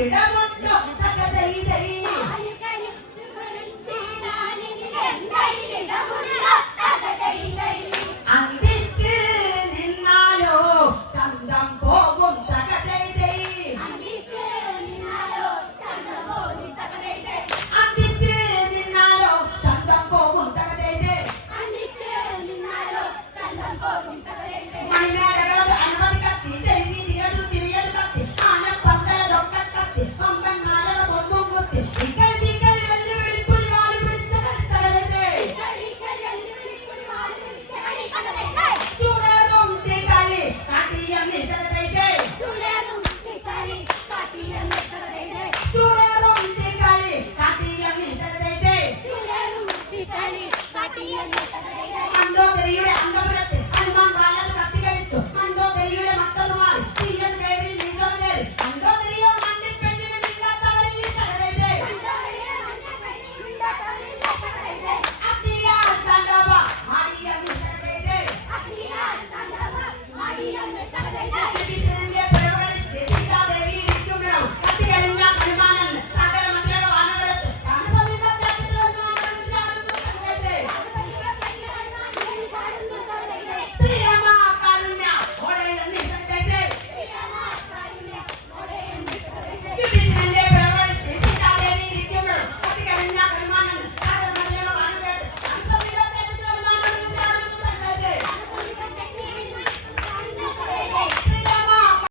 সেটা আমার അംഗോദരിയുടെ അംഗപുരത്ത് ഹനുമാൻ ബാലൻ